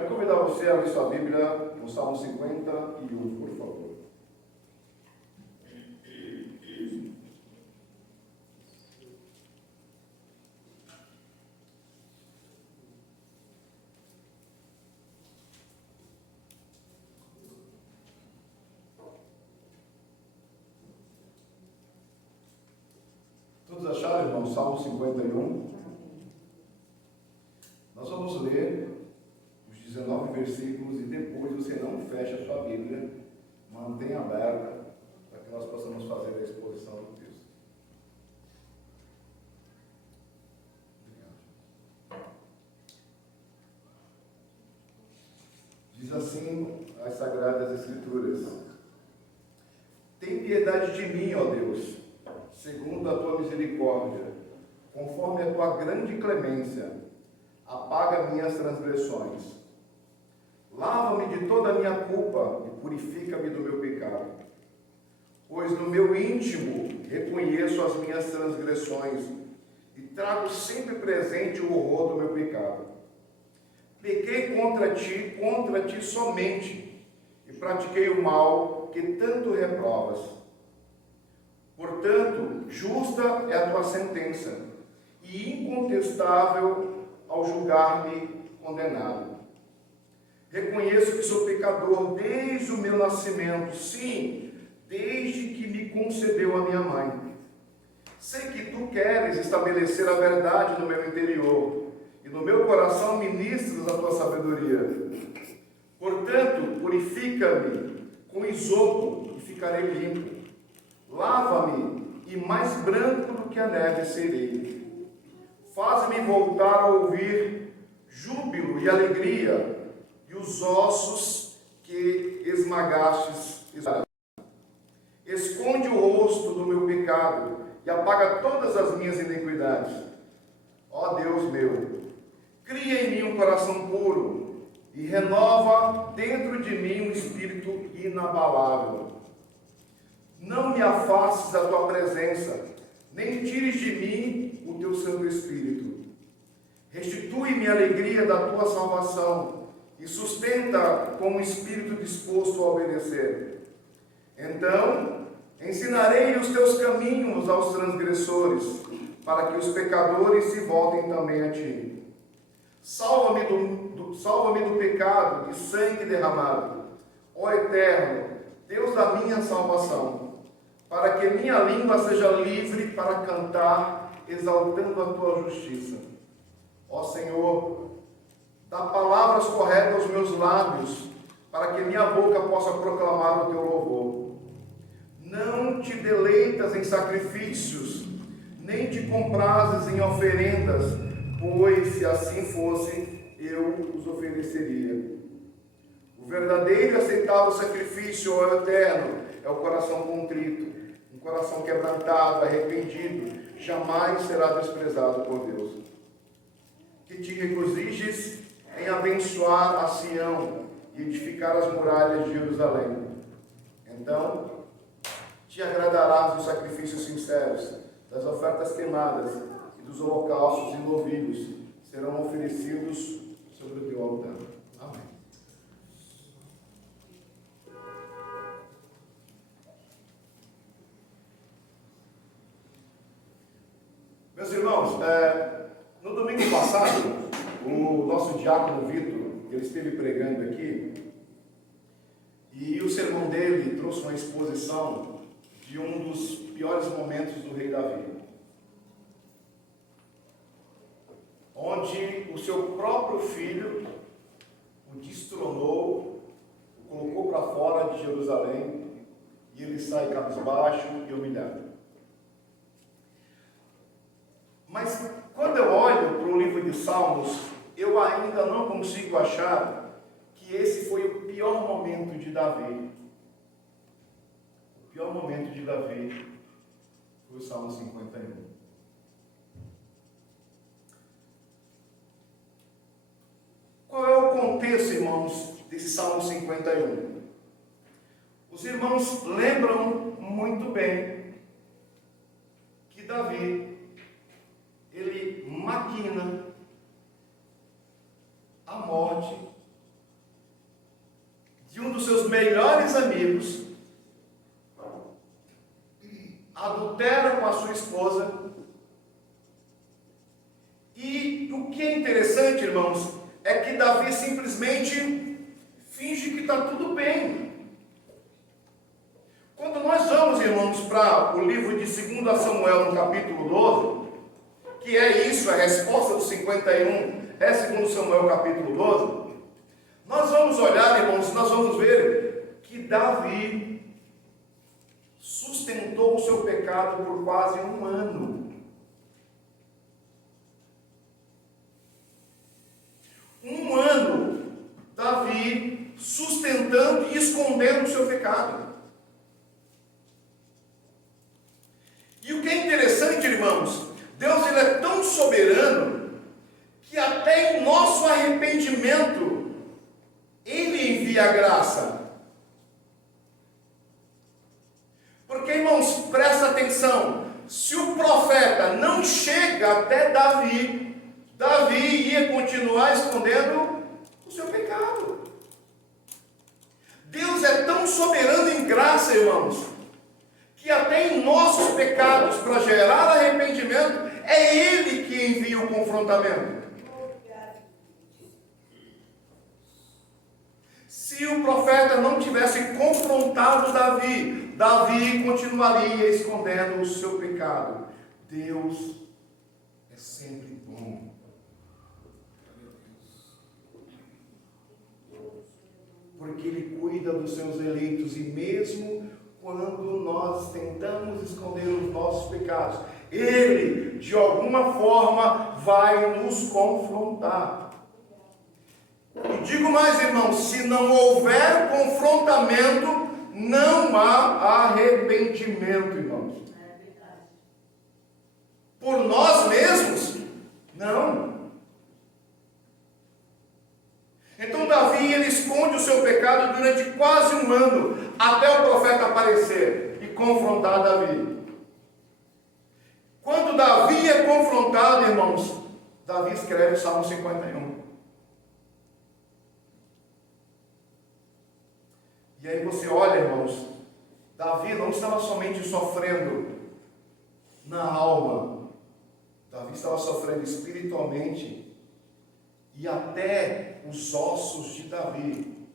Quero convidar você a ler sua Bíblia no Salmo 51, por favor. Todos acharam, irmão? Salmo 51. Nós vamos ler os 19 versículos e depois você não fecha a sua Bíblia, mantenha aberta para que nós possamos fazer a exposição do texto. Obrigado. Diz assim as Sagradas Escrituras: tem piedade de mim, ó Deus, segundo a tua misericórdia, conforme a tua grande clemência, apaga minhas transgressões. Lava-me de toda a minha culpa e purifica-me do meu pecado. Pois no meu íntimo reconheço as minhas transgressões e trago sempre presente o horror do meu pecado. Pequei contra ti somente, e pratiquei o mal que tanto reprovas. Portanto, justa é a tua sentença, e incontestável ao julgar-me condenado. Reconheço que sou pecador desde o meu nascimento, sim, desde que me concebeu a minha mãe. Sei que tu queres estabelecer a verdade no meu interior, e no meu coração ministras a tua sabedoria. Portanto, purifica-me com isopo e ficarei limpo. Lava-me e mais branco do que a neve serei. Faz-me voltar a ouvir júbilo e alegria, e os ossos que esmagastes. Esconde o rosto do meu pecado e apaga todas as minhas iniquidades. Ó Deus meu, cria em mim um coração puro e renova dentro de mim um espírito inabalável. Não me afastes da tua presença, nem tires de mim o teu Santo Espírito. Restitui-me a alegria da tua salvação e sustenta com um espírito disposto a obedecer. Então, ensinarei os teus caminhos aos transgressores, para que os pecadores se voltem também a ti. Salva-me do pecado e sangue derramado, ó Eterno, Deus da minha salvação, para que minha língua seja livre para cantar, exaltando a tua justiça. Ó Senhor, dá palavras corretas aos meus lábios, para que minha boca possa proclamar o teu louvor. Não te deleitas em sacrifícios, nem te comprases em oferendas, pois se assim fosse, eu os ofereceria. O verdadeiro e aceitável sacrifício, ó Eterno, é o coração contrito, um coração quebrantado, arrependido, jamais será desprezado por Deus. Que te regozijes em abençoar a Sião e edificar as muralhas de Jerusalém. Então, te agradarás dos sacrifícios sinceros, das ofertas queimadas e dos holocaustos e novilhos serão oferecidos sobre o teu altar. Amém. Meus irmãos, no domingo passado, o nosso diácono Vitor, ele esteve pregando aqui, e o sermão dele trouxe uma exposição de um dos piores momentos do rei Davi, onde o seu próprio filho o destronou, o colocou para fora de Jerusalém, e ele sai cabisbaixo e humilhado. Mas quando eu olho para o livro de Salmos, eu ainda não consigo achar que esse foi o pior momento de Davi. O pior momento de Davi foi o Salmo 51. Qual é o contexto, irmãos, desse Salmo 51? Os irmãos lembram muito bem que Davi, ele maquina a morte mais amigos, adultera com a sua esposa. E o que é interessante, irmãos, é que Davi simplesmente finge que está tudo bem. Quando nós vamos, irmãos, para o livro de 2 Samuel, no capítulo 12, que é isso, a resposta do 51, é 2 Samuel, capítulo 12, nós vamos olhar, irmãos, nós vamos ver que Davi sustentou o seu pecado por quase um ano. Um ano, Davi sustentando e escondendo o seu pecado. E o que é interessante, irmãos, Deus ele é tão soberano que até em nosso arrependimento Ele envia a graça. Porque, irmãos, presta atenção, se o profeta não chega até Davi, Davi ia continuar escondendo o seu pecado. Deus é tão soberano em graça, irmãos, que até em nossos pecados, para gerar arrependimento, é Ele que envia o confrontamento. Se o profeta não tivesse confrontado Davi, Davi continuaria escondendo o seu pecado. Deus é sempre bom. Porque Ele cuida dos seus eleitos, e mesmo quando nós tentamos esconder os nossos pecados, Ele, de alguma forma, vai nos confrontar. E digo mais, irmãos, se não houver confrontamento, não há arrependimento, irmãos. Por nós mesmos, não. Então Davi, ele esconde o seu pecado durante quase um ano, até o profeta aparecer e confrontar Davi. Quando Davi é confrontado, irmãos, Davi escreve o Salmo 51. E aí você olha, irmãos, Davi não estava somente sofrendo na alma, Davi estava sofrendo espiritualmente, e até os ossos de Davi,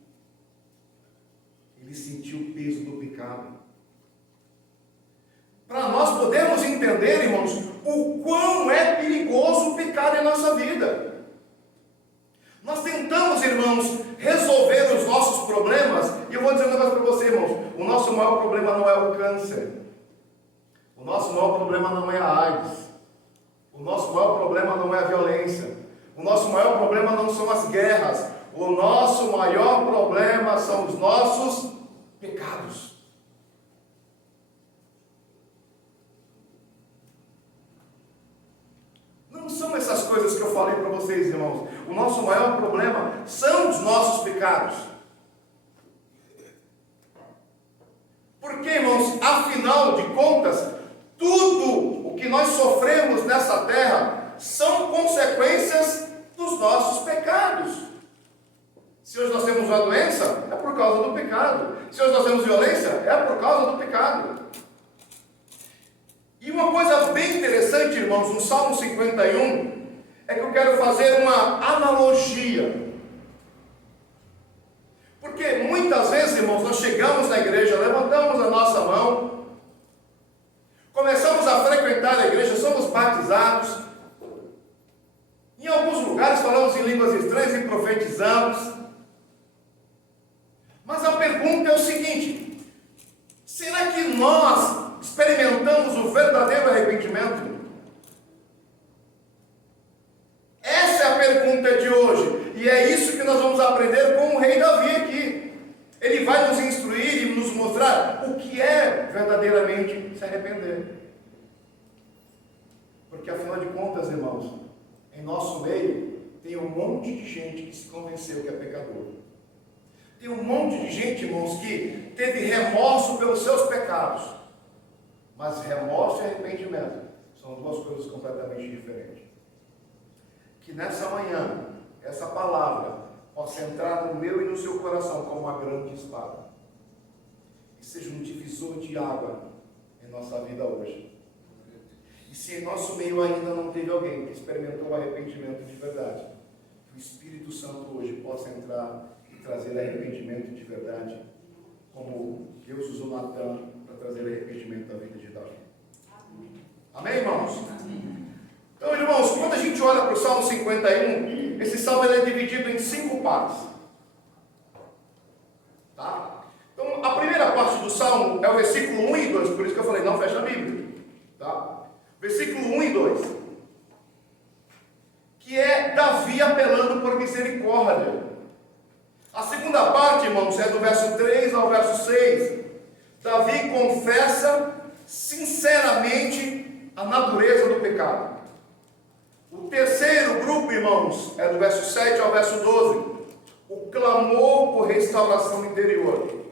ele sentiu o peso do pecado. Para nós podermos entender, irmãos, o quão é perigoso o pecado em nossa vida. Nós tentamos, irmãos, resolver os nossos problemas, e eu vou dizer um negócio para você, irmãos, o nosso maior problema não é o câncer, o nosso maior problema não é a AIDS, o nosso maior problema não é a violência, o nosso maior problema não são as guerras, o nosso maior problema são os nossos pecados. Não são essas coisas que eu falei para vocês, irmãos. O nosso maior problema são os nossos pecados. Porque, irmãos, afinal de contas, tudo o que nós sofremos nessa terra são consequências dos nossos pecados. Se hoje nós temos uma doença, é por causa do pecado. Se hoje nós temos violência, é por causa do pecado. E uma coisa bem interessante, irmãos, no Salmo 51, é que eu quero fazer uma analogia. Porque muitas vezes, irmãos, nós chegamos na igreja, levantamos a nossa mão, começamos a frequentar a igreja, somos batizados, em alguns lugares falamos em línguas estranhas e profetizamos. Mas a pergunta é o seguinte: será que nós experimentamos o verdadeiro arrependimento? Essa é a pergunta de hoje, e é isso que nós vamos aprender com o rei Davi aqui. Ele vai nos instruir e nos mostrar o que é verdadeiramente se arrepender. Porque afinal de contas, irmãos, em nosso meio tem um monte de gente que se convenceu que é pecador. Tem um monte de gente, irmãos, que teve remorso pelos seus pecados. Mas remorso e arrependimento são duas coisas completamente diferentes. Que nessa manhã, essa palavra possa entrar no meu e no seu coração como uma grande espada. seja um divisor de água em nossa vida hoje. E se em nosso meio ainda não teve alguém que experimentou o arrependimento de verdade, que o Espírito Santo hoje possa entrar e trazer arrependimento de verdade, como Deus usou Natã para trazer arrependimento da vida de Davi. Amém, irmãos? Amém. Então, irmãos, quando a gente olha para o Salmo 51, esse salmo ele é dividido em 5 partes. Tá? Então, a primeira parte do salmo é o versículo 1 e 2, por isso que eu falei, não fecha a Bíblia. Tá? Versículo 1 e 2. Que é Davi apelando por misericórdia. A segunda parte, irmãos, é do verso 3 ao verso 6. Davi confessa sinceramente a natureza do pecado. O terceiro grupo, irmãos, é do verso 7 ao verso 12. O clamor por restauração interior.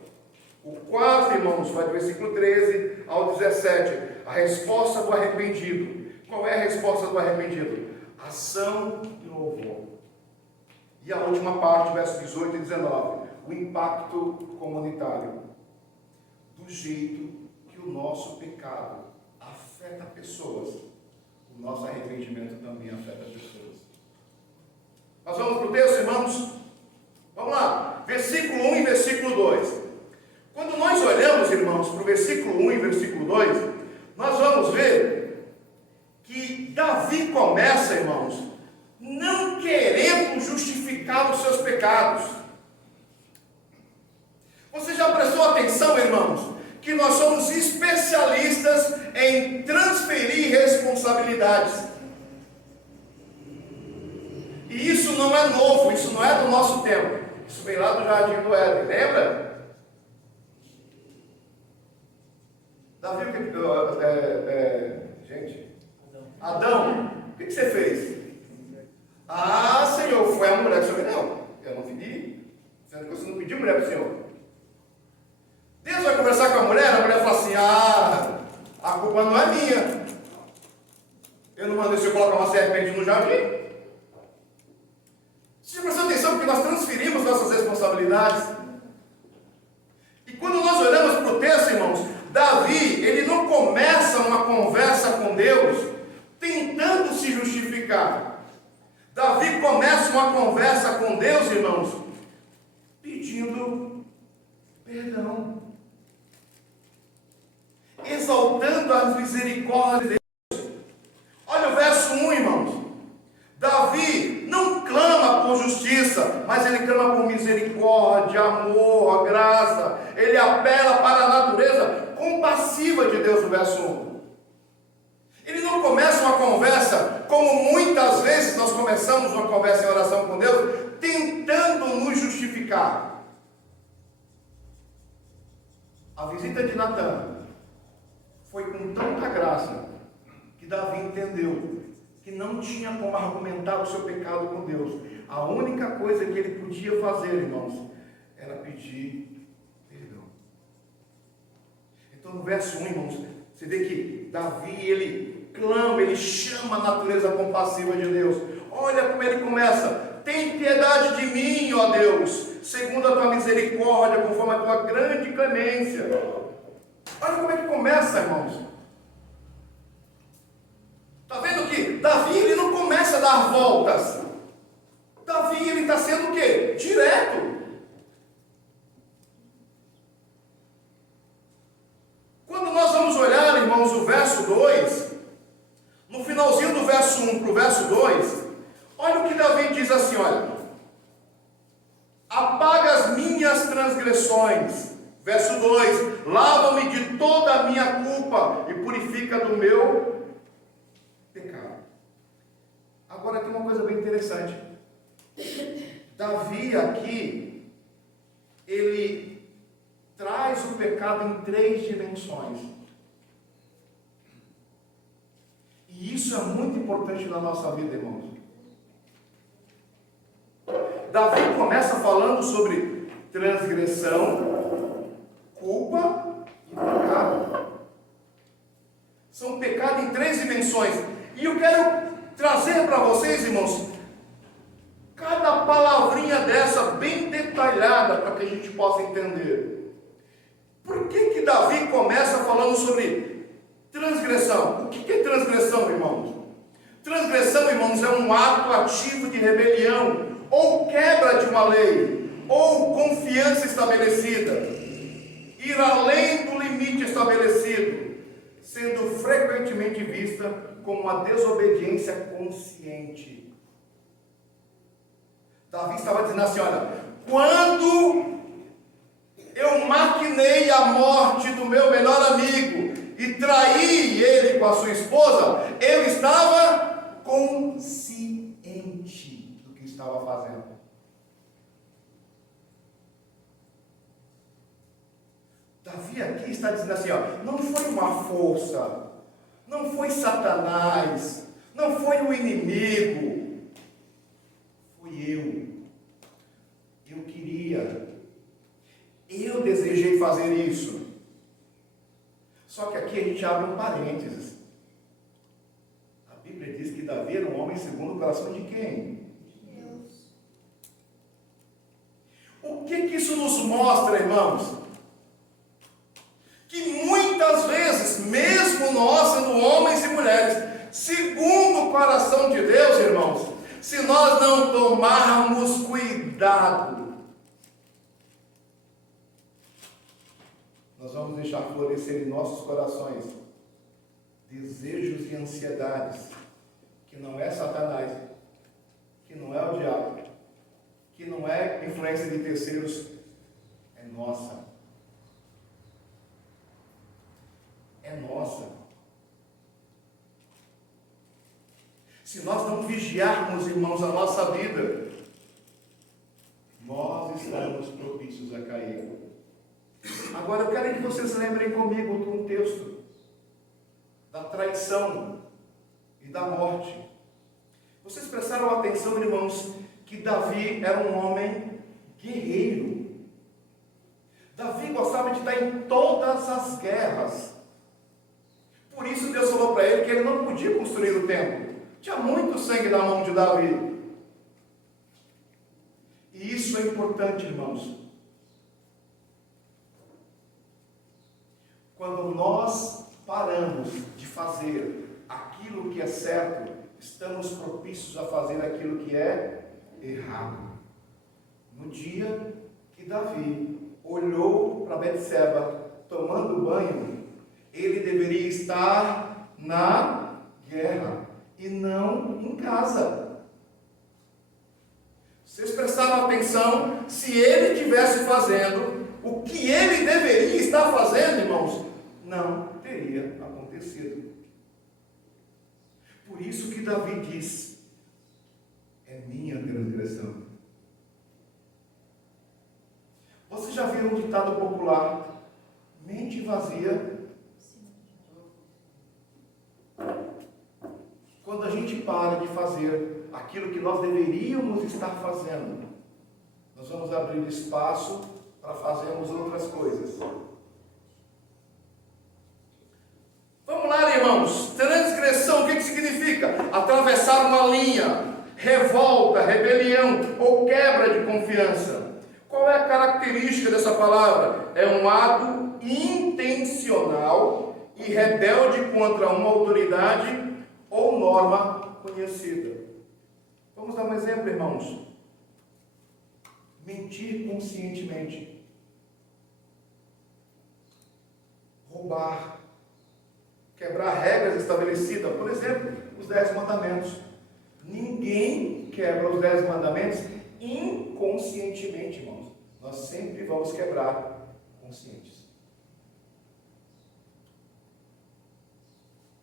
O quarto, irmãos, vai do versículo 13 ao 17. A resposta do arrependido. Qual é a resposta do arrependido? Ação e louvor. E a última parte, verso 18 e 19. O impacto comunitário. Do jeito que o nosso pecado afeta pessoas, o nosso arrependimento também afeta pessoas. Nós vamos para o texto, irmãos? Vamos lá. Versículo 1 e versículo 2. Quando nós olhamos, irmãos, para o versículo 1 e versículo 2, nós vamos ver que Davi começa, irmãos, não querendo justificar os seus pecados. Você já prestou atenção, irmãos, que nós somos especialistas em transferir responsabilidades. E isso não é novo, isso não é do nosso tempo. Isso vem lá do Jardim do Éden, lembra? Davi, gente, Adão, o que você fez? Ah, Senhor, foi a mulher que o Senhor me deu. Eu não pedi. Sendo que você não pediu mulher para o Senhor. Deus vai conversar com a mulher fala assim, a culpa não é minha. Eu não mandei o Senhor colocar uma serpente no jardim. Você prestou atenção porque nós transferimos nossas responsabilidades. E quando nós olhamos para o texto, irmãos, Davi, ele não começa uma conversa com Deus tentando se justificar. Davi começa uma conversa com Deus, irmãos, pedindo perdão, exaltando as misericórdias de Deus. Olha o verso 1, irmãos. Davi não clama por justiça, mas ele clama por misericórdia, amor, graça. Ele apela para a natureza compassiva de Deus no verso 1. Ele não começa uma conversa, como muitas vezes nós começamos uma conversa em oração com Deus, tentando nos justificar. A visita de Natã foi com tanta graça que Davi entendeu que não tinha como argumentar o seu pecado com Deus. A única coisa que ele podia fazer, irmãos, era pedir perdão. Então no verso 1, irmãos, você vê que Davi, ele clama, ele chama a natureza compassiva de Deus. Olha como ele começa: tem piedade de mim, ó Deus, segundo a tua misericórdia, conforme a tua grande clemência. Olha como é que começa, irmãos. Está vendo que Davi, ele não começa a dar voltas. Davi, ele está sendo o quê? Direto. Quando nós vamos olhar, irmãos, o verso 2, no finalzinho do verso 1 para o verso 2, olha o que Davi diz assim, olha: apaga as minhas transgressões. Verso 2, lava-me de toda a minha culpa e purifica do meu pecado. Agora tem uma coisa bem interessante. Davi aqui, ele traz o pecado em 3 dimensões. E isso é muito importante na nossa vida, irmãos. Davi começa falando sobre transgressão, culpa e pecado. São pecado em 3 dimensões. E eu quero trazer para vocês, irmãos, cada palavrinha dessa bem detalhada para que a gente possa entender. Por que Davi começa falando sobre transgressão? O que é transgressão, irmãos? Transgressão, irmãos, é um ato ativo de rebelião, ou quebra de uma lei, ou confiança estabelecida, ir além do limite estabelecido, sendo frequentemente vista como uma desobediência consciente. Davi estava dizendo assim, olha, quando eu maquinei a morte do meu melhor amigo e traí ele com a sua esposa, eu estava consciente do que estava fazendo. Davi aqui está dizendo assim, ó, não foi uma força, não foi Satanás, não foi o inimigo, fui eu. Eu queria, eu desejei fazer isso. Só que aqui a gente abre um parênteses. A Bíblia diz que Davi era um homem segundo o coração de quem? Deus. O que isso nos mostra, irmãos? Que muitas vezes, mesmo nós sendo homens e mulheres, segundo o coração de Deus, irmãos, se nós não tomarmos cuidado, nós vamos deixar florescer em nossos corações desejos e ansiedades, que não é Satanás, que não é o diabo, que não é influência de terceiros, é nossa. É nossa. Se nós não vigiarmos, irmãos, a nossa vida, nós estamos propícios a cair. Agora eu quero que vocês lembrem comigo do contexto da traição e da morte. Vocês prestaram atenção, irmãos, que Davi era um homem guerreiro. Davi gostava de estar em todas as guerras. Por isso Deus falou para ele que ele não podia construir o templo. Tinha muito sangue na mão de Davi. E isso é importante, irmãos. Quando nós paramos de fazer aquilo que é certo, estamos propícios a fazer aquilo que é errado. No dia que Davi olhou para Betseba tomando banho, ele deveria estar na guerra e não em casa. Vocês prestaram atenção? Se ele estivesse fazendo o que ele deveria estar fazendo, irmãos, não teria acontecido. Por isso que Davi diz, é minha transgressão. Vocês já viram um ditado popular, mente vazia. Quando a gente para de fazer aquilo que nós deveríamos estar fazendo, nós vamos abrir espaço para fazermos outras coisas. Vamos lá, irmãos. Transgressão, o que significa? Atravessar uma linha, revolta, rebelião ou quebra de confiança. Qual é a característica dessa palavra? É um ato intencional e rebelde contra uma autoridade ou norma conhecida. Vamos dar um exemplo, irmãos. Mentir conscientemente. Roubar. Quebrar regras estabelecidas. Por exemplo, os 10 mandamentos. Ninguém quebra os 10 mandamentos inconscientemente, irmãos. Nós sempre vamos quebrar conscientes.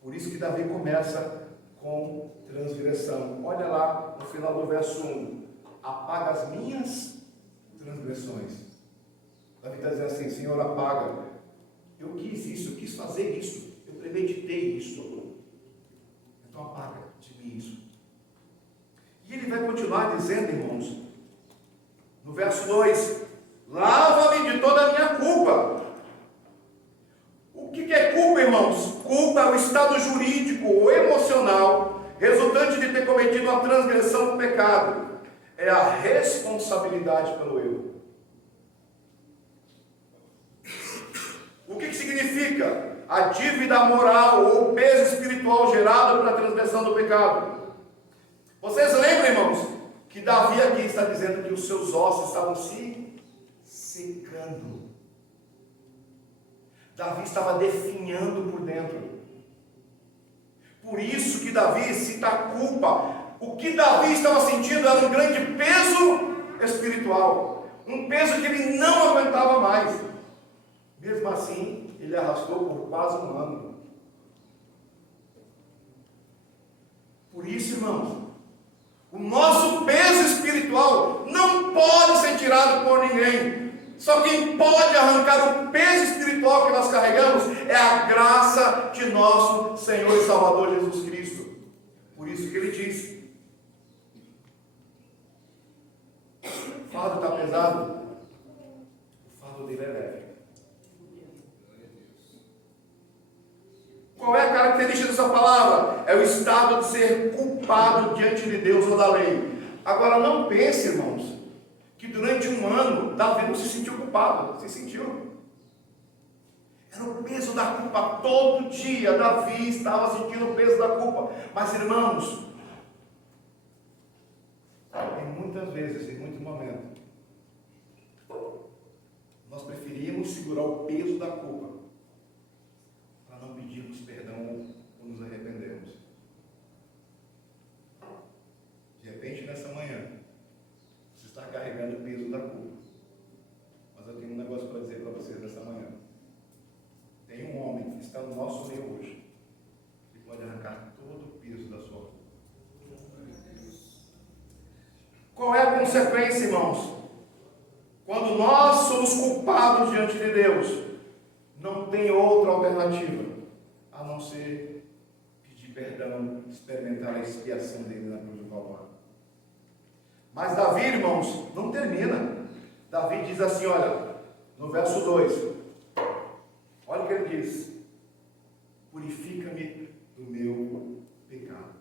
Por isso que Davi começa com transgressão. Olha lá no final do verso 1. Apaga as minhas transgressões. Davi está dizendo assim, Senhor, apaga. Eu quis isso, eu quis fazer isso, eu premeditei isso. Então apaga de mim isso. E ele vai continuar dizendo, irmãos, no verso 2, lava-me de toda a minha culpa. O que é culpa, irmãos? Culpa é o estado jurídico ou emocional resultante de ter cometido uma transgressão do pecado. É a responsabilidade pelo erro. significa a dívida moral ou peso espiritual gerado pela transgressão do pecado. Vocês lembram, irmãos, que Davi aqui está dizendo que os seus ossos estavam se secando. Davi estava definhando por dentro. Por isso que Davi cita a culpa. O que Davi estava sentindo era um grande peso espiritual. Um peso que ele não aguentava mais. Mesmo assim, ele arrastou por quase um ano. Por isso, irmãos, o nosso peso espiritual não pode ser tirado por ninguém. Só quem pode arrancar o peso espiritual que nós carregamos é a graça de nosso Senhor e Salvador Jesus Cristo. Por isso que ele diz: o fardo está pesado, o fardo dele é leve. Qual é a característica dessa palavra? É o estado de ser culpado diante de Deus ou da lei. Agora não pense, irmãos, que durante um ano Davi não se sentiu culpado. Se sentiu. Era o peso da culpa. Todo dia Davi estava sentindo o peso da culpa. Mas, irmãos, em muitas vezes, em muitos momentos, nós preferimos segurar o peso da culpa para não pedirmos perdão ou nos arrependermos. De repente, nessa manhã, você está carregando o peso da culpa. Mas eu tenho um negócio para dizer para vocês nessa manhã. Tem um homem que está no nosso meio hoje, que pode arrancar todo o peso da sua culpa. Qual é a consequência, irmãos? Quando nós somos culpados diante de Deus, não tem outra alternativa a não ser pedir perdão, experimentar a expiação dele na cruz do Calvário. Mas Davi, irmãos, não termina. Davi diz assim, olha, no verso 2, olha o que ele diz: purifica-me do meu pecado.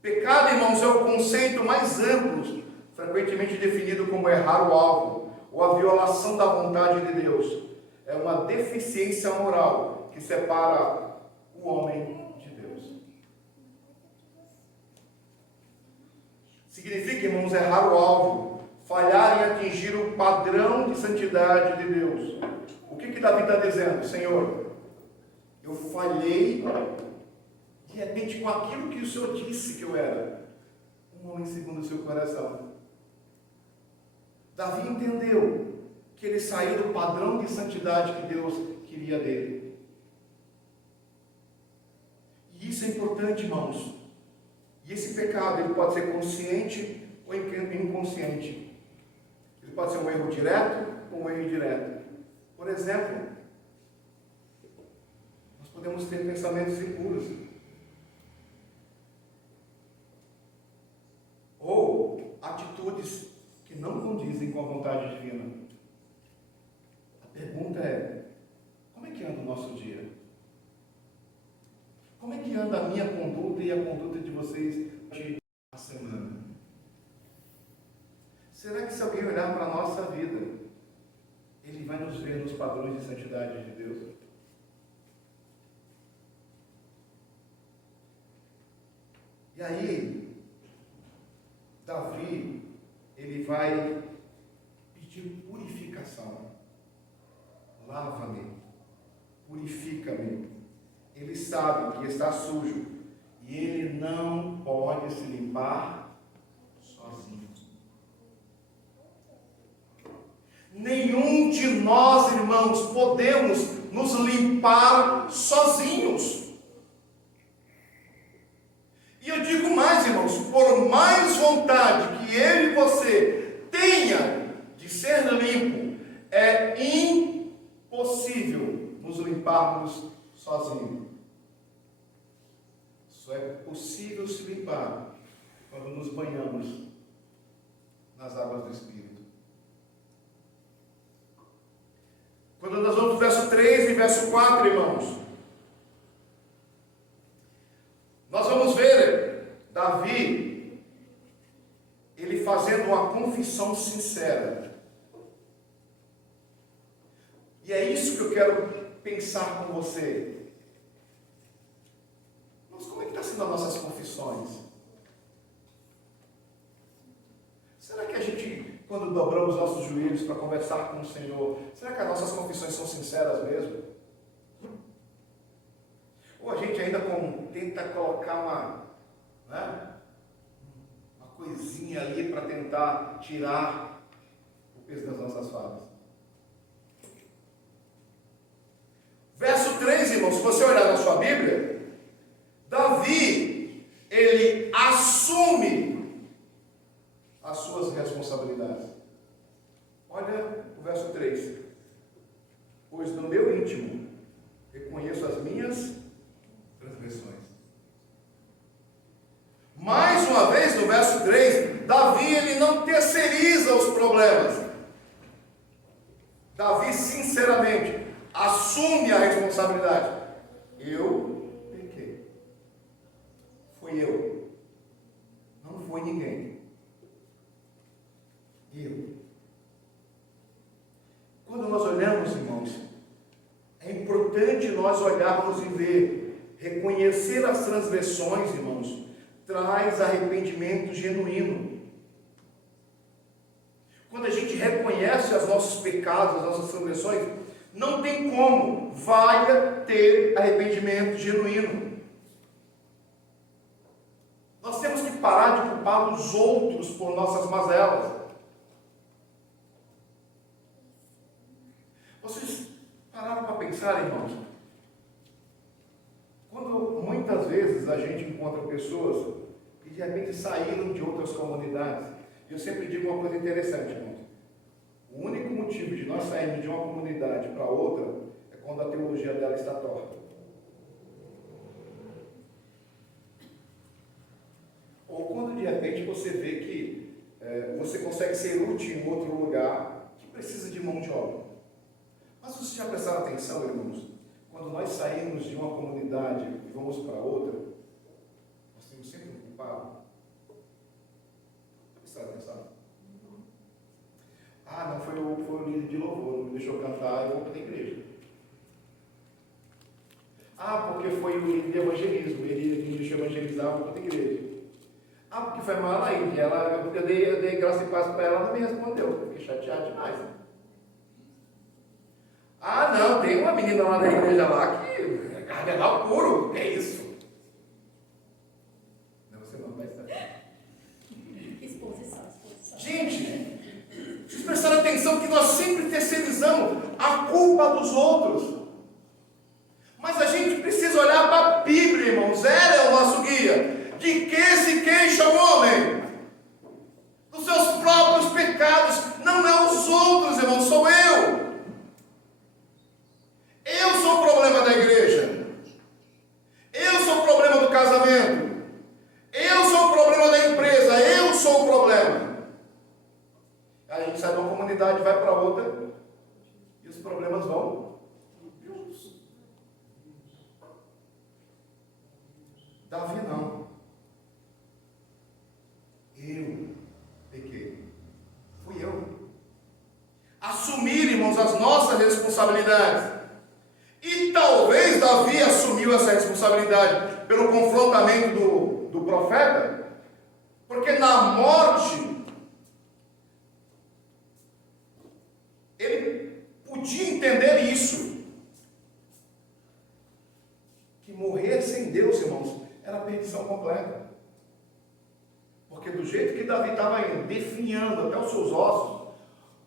Pecado, irmãos, é o conceito mais amplo, frequentemente definido como errar o alvo, ou a violação da vontade de Deus. É uma deficiência moral que separa o homem de Deus. Significa, irmãos, errar o alvo, falhar em atingir o padrão de santidade de Deus. O que Davi está dizendo? Senhor, eu falhei de repente com aquilo que o Senhor disse que eu era, um homem segundo o seu coração. Davi entendeu que ele saiu do padrão de santidade que Deus queria dele. E isso é importante, irmãos. E esse pecado, ele pode ser consciente ou inconsciente. Ele pode ser um erro direto ou um erro indireto. Por exemplo, nós podemos ter pensamentos impuros. Ou atitudes que não condizem com a vontade divina. A pergunta é: como é que anda o nosso dia? Como é que anda a minha conduta e a conduta de vocês durante a semana? Será que se alguém olhar para a nossa vida, ele vai nos ver nos padrões de santidade de Deus? E aí, Davi, ele vai pedir purificação. Lava-me, purifica-me. Ele sabe que está sujo e ele não pode se limpar sozinho. Nenhum de nós, irmãos, podemos nos limpar sozinhos. E eu digo mais, irmãos, por mais vontade que eu e você tenha de ser limpo, é impossível nos limparmos sozinhos. Só é possível se limpar quando nos banhamos nas águas do Espírito. Quando nós vamos no verso 3 e verso 4, irmãos, nós vamos ver Davi, ele fazendo uma confissão sincera. E é isso que eu quero pensar com você. Mas como é que está sendo as nossas confissões? Será que a gente, quando dobramos nossos joelhos para conversar com o Senhor, será que as nossas confissões são sinceras mesmo? Ou a gente ainda tenta colocar uma coisinha ali para tentar tirar o peso das nossas falhas? Verso 3, irmãos, se você olhar na sua Bíblia, Davi, ele assume as suas responsabilidades. Olha o verso 3. Pois no meu íntimo reconheço as minhas transgressões. Mais uma vez, no verso 3, Davi, ele não terceiriza os problemas. Davi, sinceramente, assume a responsabilidade. Eu pequei. Fui eu. Não foi ninguém. Eu. Quando nós olhamos, irmãos, é importante nós olharmos e ver, reconhecer as transgressões, irmãos, traz arrependimento genuíno. Quando a gente reconhece os nossos pecados, as nossas transgressões, não tem como vai ter arrependimento genuíno. Nós temos que parar de culpar os outros por nossas mazelas. Vocês pararam para pensar, irmãos? Quando muitas vezes a gente encontra pessoas que de repente saíram de outras comunidades, eu sempre digo uma coisa interessante, irmãos. O único motivo de nós sairmos de uma comunidade para outra é quando a teologia dela está torta. Ou quando de repente você vê que você consegue ser útil em outro lugar que precisa de mão de obra. Mas vocês já prestaram atenção, irmãos? Quando nós saímos de uma comunidade e vamos para outra, nós temos sempre um culpado. Prestaram atenção? Ah, não, foi o líder de louvor, não me deixou cantar, eu vou para a igreja. Ah, porque foi o líder de evangelismo, ele me deixou evangelizar, eu vou para a igreja. Ah, porque foi mal a Índia, eu dei graça e paz para ela, não me respondeu, eu fiquei chateado demais. Ah, não, tem uma menina lá da igreja lá que é cardenal puro, que é isso? Não, você não vai estar. Exposição. Gente, vocês prestaram atenção que nós sempre terceirizamos a culpa dos outros. Mas a gente precisa olhar para a Bíblia, irmãos. Ela é o nosso guia. De que se queixa o homem? Dos seus próprios pecados. Não é os outros, irmãos, sou eu. Eu sou o problema da igreja. Eu sou o problema do casamento. Eu sou o problema da empresa. Eu sou o problema. A gente sai de uma comunidade, vai para outra, e os problemas vão juntos. Davi não. Eu pequei. Fui eu. Assumir, irmãos, as nossas responsabilidades. E talvez Davi assumiu essa responsabilidade pelo confrontamento do profeta, porque na morte ele podia entender isso, que morrer sem Deus, irmãos, era a perdição completa. Porque do jeito que Davi estava indo, definhando até os seus ossos,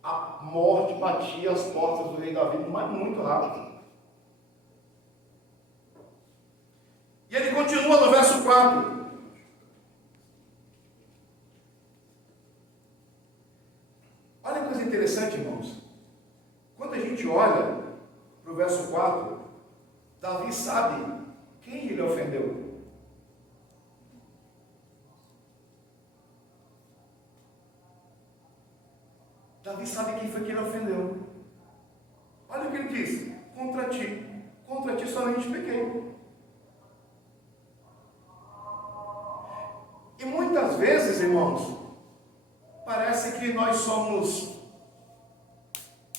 a morte batia as portas do rei Davi, mas muito rápido. E ele continua no verso 4. Olha que coisa interessante, irmãos. Quando a gente olha para o verso 4, Davi sabe quem ele ofendeu. Davi sabe quem foi que ele ofendeu. Olha o que ele diz: contra ti somente pequei. E muitas vezes, irmãos, parece que nós somos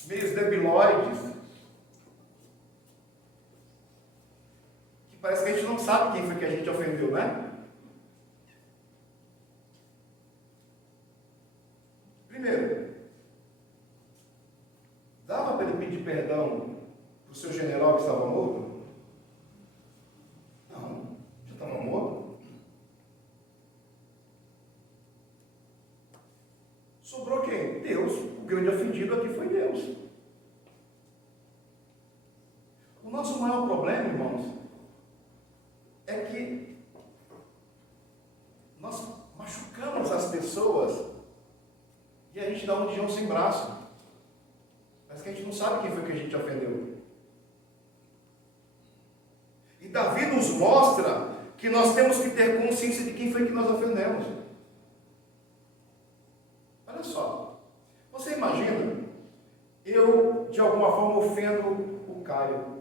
meio debilóides, Parece que a gente não sabe quem foi que a gente ofendeu, né? Primeiro, dava para ele pedir perdão para o seu general que estava morto? Não, já estava morto. Sobrou quem? Deus. O grande ofendido aqui foi Deus. O nosso maior problema, irmãos, é que nós machucamos as pessoas e a gente dá um tijão sem braço. Mas que a gente não sabe quem foi que a gente ofendeu. E Davi nos mostra que nós temos que ter consciência de quem foi que nós ofendemos. Olha só. Você imagina, eu de alguma forma ofendo o Caio.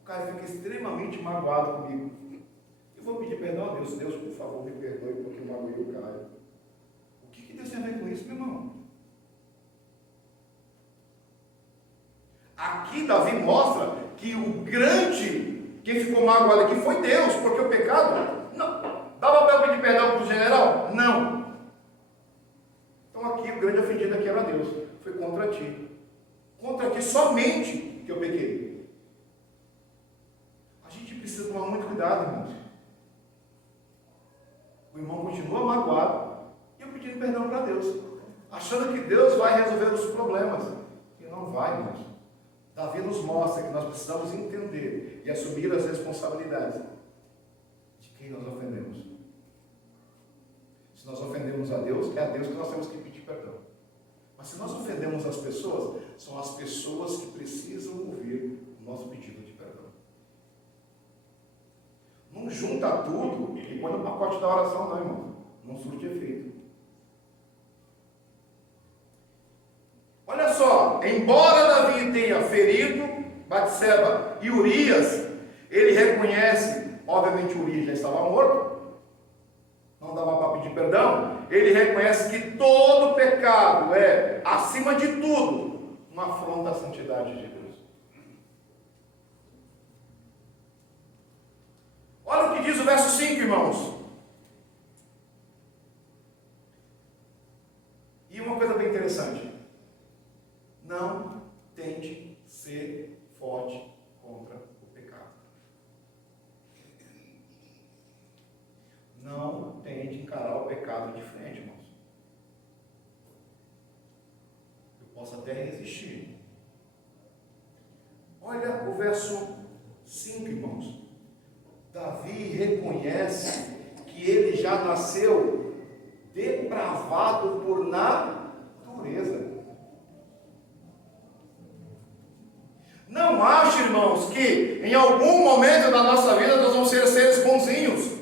O Caio fica extremamente magoado comigo. Eu vou pedir perdão a Deus. Deus, por favor, me perdoe porque eu magoei o Caio. O que Deus tem a ver com isso, meu irmão? Aqui Davi mostra que o grande, quem ficou magoado aqui foi Deus, porque o pecado, não. Dava para eu pedir perdão para o general? Não. Então aqui o grande ofendido aqui era Deus. Foi contra ti. Contra ti somente que eu pequei. A gente precisa tomar muito cuidado, irmãos. O irmão continua magoado e eu pedindo perdão para Deus, achando que Deus vai resolver os problemas. E não vai, irmãos. Davi nos mostra que nós precisamos entender e assumir as responsabilidades de quem nós ofendemos. Se nós ofendemos a Deus, é a Deus que nós temos que pedir perdão. Mas se nós ofendemos as pessoas, são as pessoas que precisam ouvir o nosso pedido de perdão. Não junta tudo e põe no pacote da oração, não, irmão. Não surte efeito. Olha só, embora Davi tenha ferido Batseba e Urias, ele reconhece, obviamente Urias já estava morto, não dava para pedir perdão, ele reconhece que todo pecado é, acima de tudo, uma afronta à santidade de Deus. Olha o que diz o verso 5, irmãos. E uma coisa bem interessante. Não tente ser forte contra o pecado. Não tente encarar o pecado de frente, irmãos. Eu posso até resistir. Olha o verso 5, irmãos. Davi reconhece que ele já nasceu depravado por natureza. Não ache, irmãos, que em algum momento da nossa vida nós vamos ser seres bonzinhos.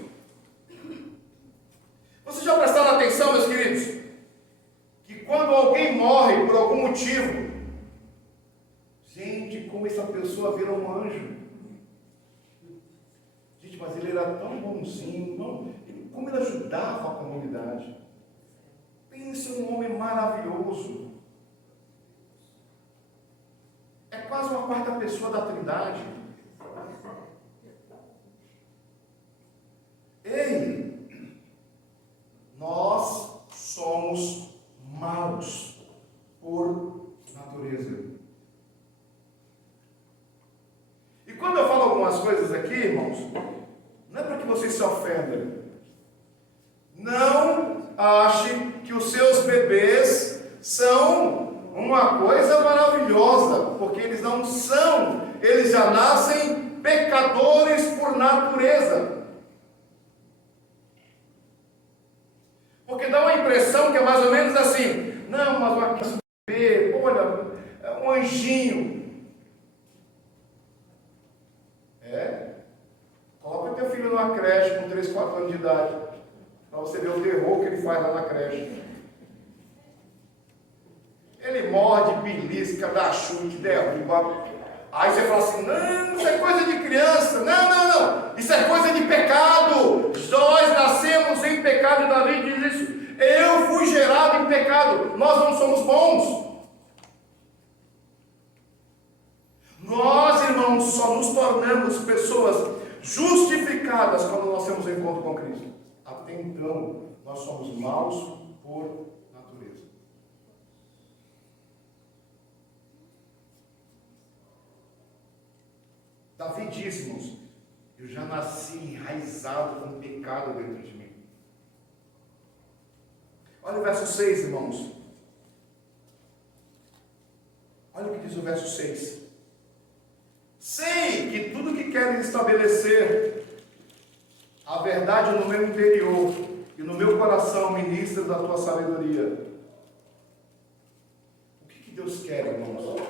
Vocês já prestaram atenção, meus queridos, que quando alguém morre por algum motivo, gente, como essa pessoa vira um anjo. Gente, mas ele era tão bonzinho, como ele ajudava a comunidade. Pense um homem maravilhoso. É quase uma quarta pessoa da Trindade. Ei, nós somos maus por natureza. E quando eu falo algumas coisas aqui, irmãos, não é para que vocês se ofendam. Não ache que os seus bebês são uma coisa maravilhosa, porque eles não são, eles já nascem pecadores por natureza. Porque dá uma impressão que é mais ou menos assim, não, mas uma criança bebê, olha, é um anjinho. Coloca teu filho numa creche com 3, 4 anos de idade, para você ver o terror que ele faz lá na creche. Ele morde, belisca, dá chute, derruba. Aí você fala assim, não, isso é coisa de criança. Não, isso é coisa de pecado. Nós nascemos em pecado, e Davi diz isso. Eu fui gerado em pecado, nós não somos bons. Nós, irmãos, só nos tornamos pessoas justificadas quando nós temos o encontro com Cristo. Até então, nós somos maus por natureza. Davi diz, irmãos, eu já nasci enraizado com o pecado dentro de mim. Olha o verso 6, irmãos. Olha o que diz o verso 6. Sei que tudo que queres estabelecer a verdade no meu interior e no meu coração ministra da tua sabedoria. O que Deus quer, irmãos?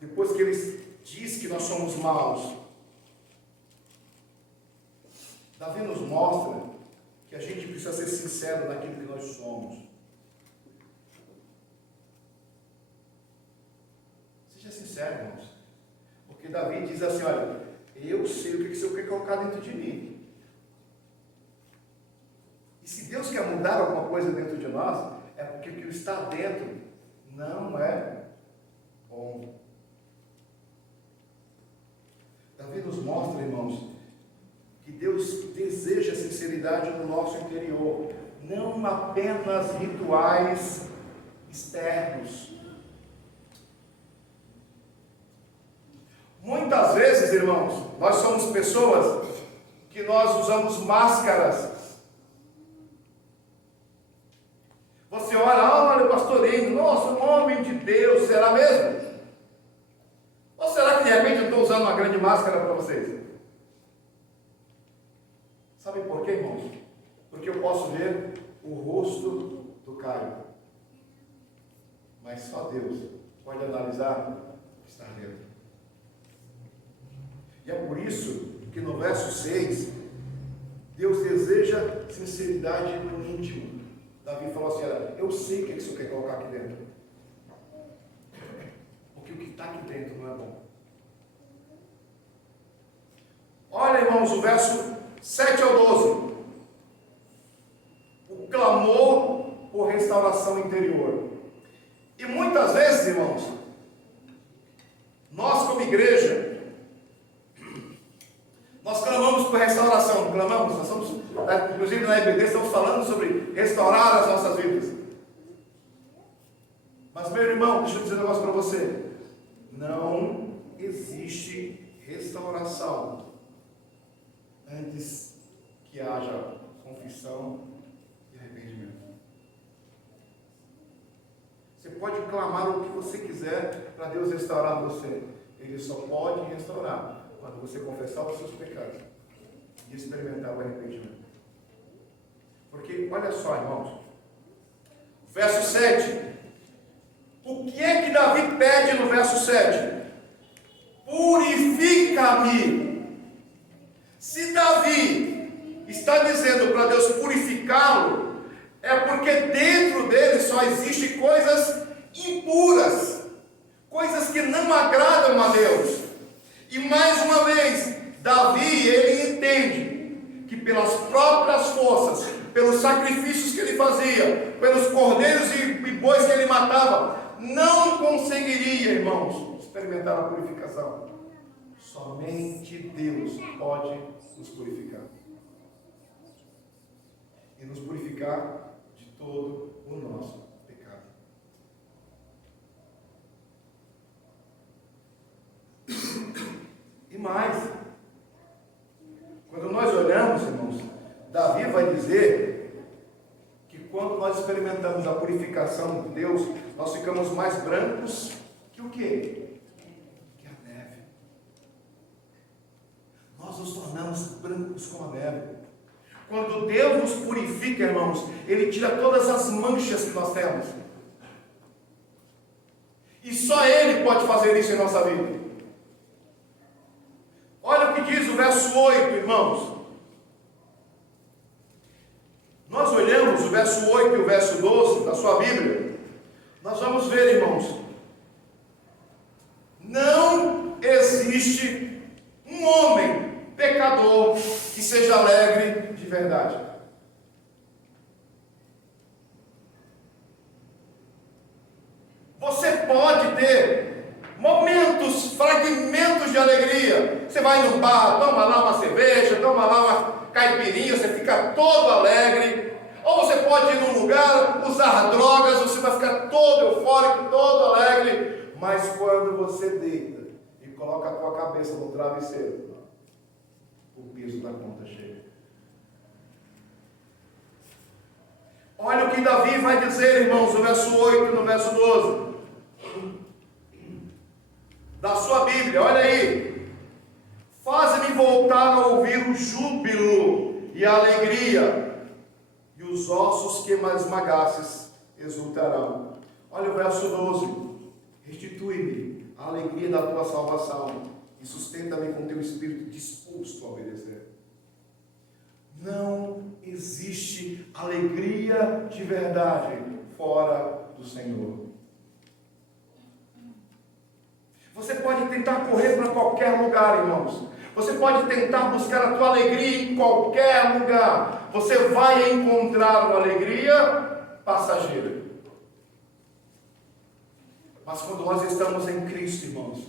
Depois que Ele diz que nós somos maus, Davi nos mostra que a gente precisa ser sincero naquilo que nós somos. Seja sincero, irmãos. Porque Davi diz assim, olha, eu sei o que o Senhor quer colocar dentro de mim. E se Deus quer mudar alguma coisa dentro de nós, é porque o que está dentro não é bom. Davi nos mostra, irmãos, que Deus deseja sinceridade no nosso interior, não apenas rituais externos. Muitas vezes, irmãos, nós somos pessoas que nós usamos máscaras. Você olha, pastor Endo, nossa, um homem de Deus, será mesmo? Ou será que de repente eu estou usando uma grande máscara para vocês? Sabe por quê, irmãos? Porque eu posso ver o rosto do Caio, mas só Deus pode analisar o que está dentro. E é por isso que no verso 6, Deus deseja sinceridade no íntimo. Davi falou assim, olha, eu sei o que o Senhor quer colocar aqui dentro. Porque o que está aqui dentro não é bom. Olha, irmãos, o verso 7 ao 12. O clamor por restauração interior. E muitas vezes, irmãos, nós como igreja, nós clamamos por restauração, clamamos, nós estamos, inclusive na EBD, estamos falando sobre restaurar as nossas vidas. Mas, meu irmão, deixa eu dizer um negócio para você. Não existe restauração antes que haja confissão e arrependimento. Você pode clamar o que você quiser para Deus restaurar você. Ele só pode restaurar quando você confessar os seus pecados e experimentar o arrependimento. Porque, olha só, irmãos, verso 7, o que é que Davi pede no verso 7? Purifica-me. Se Davi está dizendo para Deus purificá-lo, é porque dentro dele só existem coisas impuras, coisas que não agradam a Deus. E mais uma vez, Davi, ele entende que pelas próprias forças, pelos sacrifícios que ele fazia, pelos cordeiros e bois que ele matava, não conseguiria, irmãos, experimentar a purificação. Somente Deus pode nos purificar. E nos purificar de todo o nosso pecado. E mais, quando nós olhamos, irmãos, Davi vai dizer que quando nós experimentamos a purificação de Deus, nós ficamos mais brancos que o quê? Que a neve. Nós nos tornamos brancos como a neve. Quando Deus nos purifica, irmãos, Ele tira todas as manchas que nós temos. E só Ele pode fazer isso em nossa vida. Olha o que diz o verso 8, irmãos. Nós olhamos o verso 8 e o verso 12 da sua Bíblia. Nós vamos ver, irmãos. Não existe um homem pecador que seja alegre de verdade. Você pode ter momentos, fragmentos de alegria, Você vai no bar, toma lá uma cerveja, toma lá uma caipirinha, você fica todo alegre. Ou você pode ir num lugar, usar drogas, você vai ficar todo eufórico, todo alegre. Mas quando você deita e coloca a tua cabeça no travesseiro, o peso da conta chega. Olha o que Davi vai dizer, irmãos, no verso 8 e no verso 12. Da sua Bíblia, olha aí. Faz-me voltar a ouvir o júbilo e a alegria, e os ossos que mais esmagasses exultarão. Olha o verso 12. Restitui-me a alegria da tua salvação e sustenta-me com teu espírito disposto a obedecer. Não existe alegria de verdade fora do Senhor. Você pode tentar correr para qualquer lugar, irmãos. Você pode tentar buscar a tua alegria em qualquer lugar. Você vai encontrar uma alegria passageira. Mas quando nós estamos em Cristo, irmãos,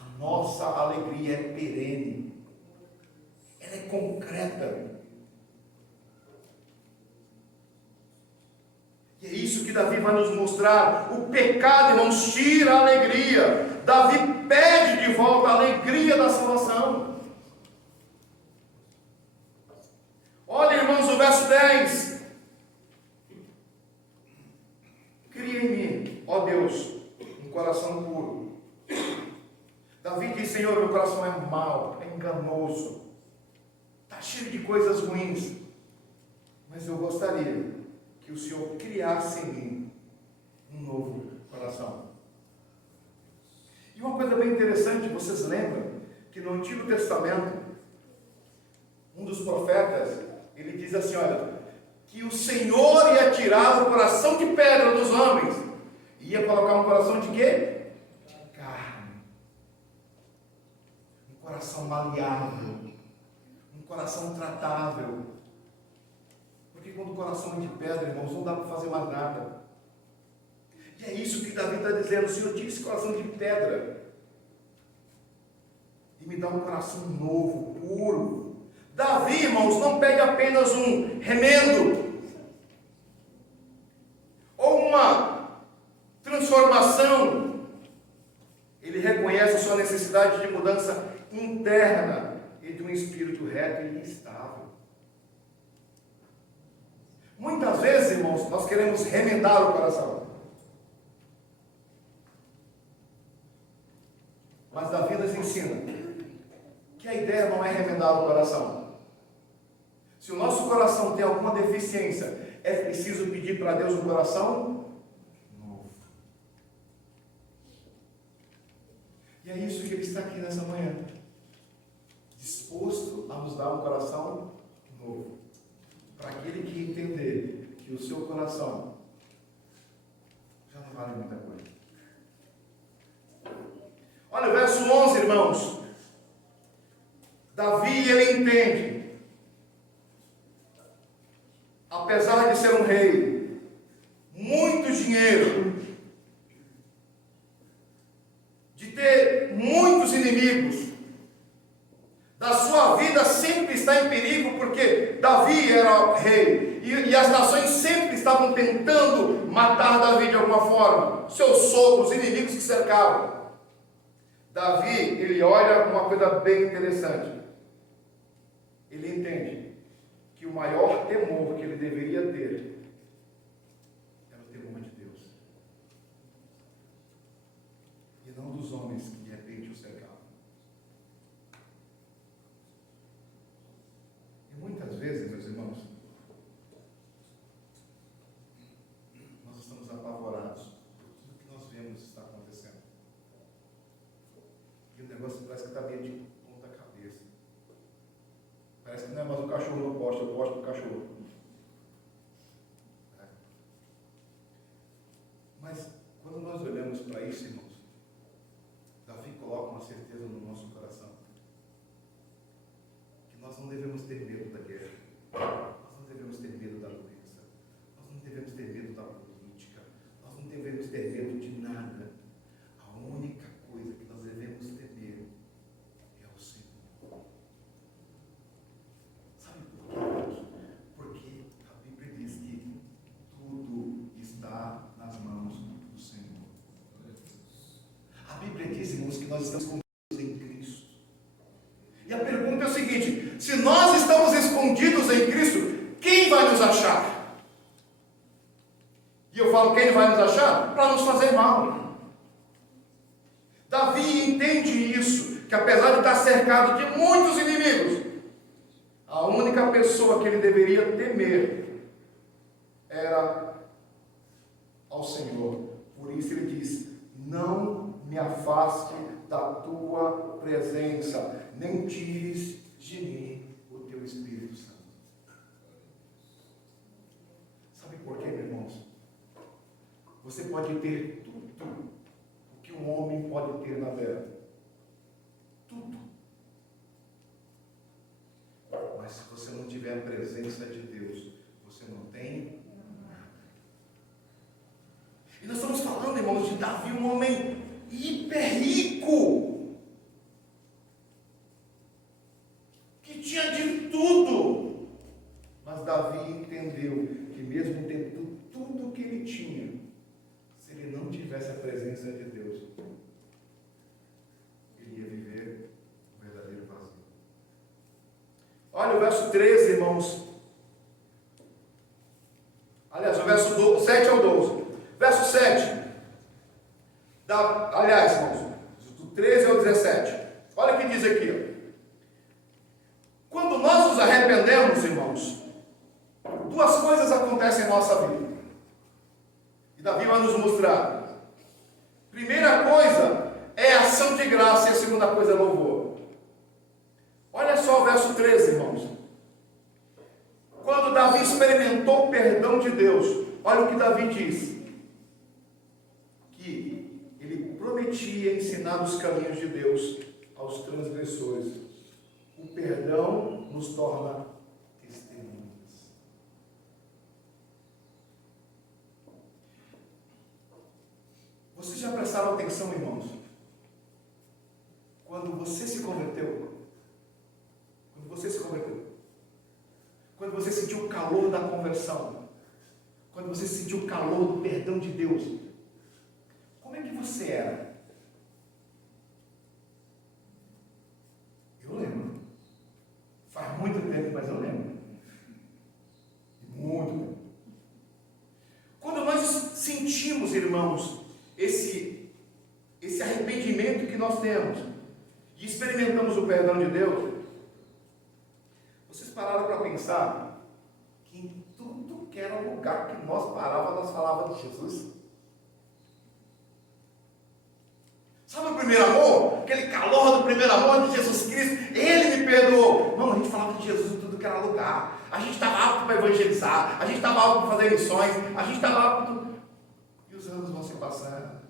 a nossa alegria é perene. Ela é concreta. E é isso que Davi vai nos mostrar. O pecado, irmãos, tira a alegria. Davi pede de volta a alegria da salvação. Olha, irmãos, o verso 10. Cria em mim, ó Deus, um coração puro. Davi diz: Senhor, meu coração é mau, é enganoso, está cheio de coisas ruins, mas eu gostaria que o Senhor criasse em mim um novo coração. E uma coisa bem interessante, vocês lembram que no Antigo Testamento, um dos profetas, ele diz assim, olha, que o Senhor ia tirar o coração de pedra dos homens, e ia colocar um coração de quê? De carne. Um coração maleável, um coração tratável. Porque quando o coração é de pedra, irmãos, não dá para fazer mais nada. E é isso que Davi está dizendo: Senhor, tira esse coração de pedra e me dá um coração novo, puro. Davi, irmãos, não pede apenas um remendo ou uma transformação. Ele reconhece a sua necessidade de mudança interna e de um espírito reto e estável. Muitas vezes, irmãos, nós queremos remendar o coração. Mas Davi nos ensina que a ideia não é remendar o coração. Se o nosso coração tem alguma deficiência, é preciso pedir para Deus um coração novo. E é isso que Ele está aqui nessa manhã, disposto a nos dar um coração novo. Para aquele que entender que o seu coração já não vale muita coisa. Olha o verso 11, irmãos. Davi, ele entende, apesar de ser um rei, muito dinheiro, de ter muitos inimigos, da sua vida sempre está em perigo, porque Davi era rei, e as nações sempre estavam tentando matar Davi de alguma forma, seus sogros, os inimigos que cercavam. Davi, ele olha uma coisa bem interessante. Ele entende que o maior temor que ele deveria ter era o temor de Deus, e não dos homens que de repente o cercavam. E muitas vezes, meus irmãos, nós estamos apavorados por tudo que nós vemos está acontecendo. E o negócio parece que está meio de ponta cabeça. Parece que não é mais um cachorro no poste, é o poste do cachorro. Mas quando nós olhamos para isso, irmãos, Davi coloca uma certeza no nosso coração, que nós não devemos ter medo da guerra, nós não devemos ter medo da doença, nós não devemos ter medo da política, nós não devemos ter medo de nada. A única coisa que nós devemos temer é o Senhor. nós estamos escondidos em Cristo. E a pergunta é o seguinte: se nós estamos escondidos em Cristo, quem vai nos achar? E eu falo quem vai nos achar? Para nos fazer mal. Davi entende isso, que apesar de estar cercado de muitos inimigos, a única pessoa que ele deveria temer era ao Senhor. Por isso ele diz: não me afaste da tua presença, nem tires de mim o teu Espírito Santo. Sabe por quê, meus irmãos? Você pode ter tudo o que um homem pode ter na terra. Tudo. Mas se você não tiver a presença de Deus, você não tem nada. E nós estamos falando, irmãos, de Davi, um homem hiper rico, que tinha de tudo. Mas Davi entendeu que mesmo tendo tudo o que ele tinha, se ele não tivesse a presença de Deus, ele ia viver um verdadeiro vazio. Olha o verso 13, irmãos. Aliás, o verso 7 ao 12. Verso 7. Aliás, irmãos, do 13 ao 17. Olha o que diz aqui. Ó. Quando nós nos arrependemos, irmãos, duas coisas acontecem em nossa vida. E Davi vai nos mostrar. Primeira coisa é ação de graça e a segunda coisa é louvor. Olha só o verso 13, irmãos. Quando Davi experimentou o perdão de Deus, olha o que Davi diz. Que ele prometia ensinar os caminhos de Deus aos transgressores. O perdão nos torna testemunhas. Vocês já prestaram atenção, irmãos? Quando você se converteu, quando você sentiu o calor da conversão, quando você sentiu o calor do perdão de Deus, como é que você era? Eu lembro. Faz muito tempo, mas eu lembro. Muito tempo. Quando nós sentimos, irmãos, esse arrependimento que nós temos e experimentamos o perdão de Deus, vocês pararam para pensar que em tudo que era lugar que nós parávamos, nós falávamos de Jesus? Sabe o primeiro amor? Aquele calor do primeiro amor de Jesus Cristo. Ele me perdoou. Não, a gente falava de Jesus em tudo que era lugar. A gente estava apto para evangelizar. A gente estava apto para fazer missões. A gente estava apto. E os anos vão se passando.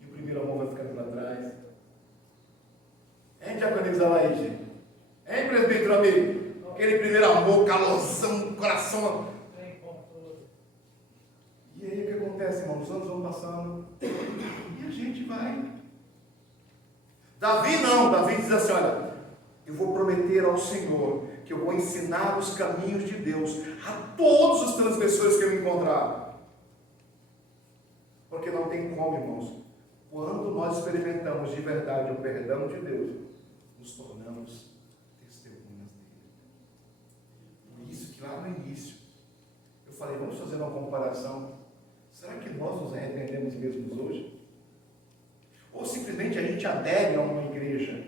E o primeiro amor vai ficando para trás. Hein, diaconisa Laís? Hein, presbítero amigo? Aquele primeiro amor, calorzão, coração. E aí o que acontece, irmão? Os anos vão passando e a gente vai. Davi não, Davi diz assim: olha, eu vou prometer ao Senhor que eu vou ensinar os caminhos de Deus a todos os transgressores que eu encontrar. Porque não tem como, irmãos, quando nós experimentamos de verdade o perdão de Deus, nos tornamos testemunhas dele. Por isso que lá no início eu falei, vamos fazer uma comparação. Será que nós nos arrependemos mesmo hoje? Ou simplesmente a gente adere a uma igreja?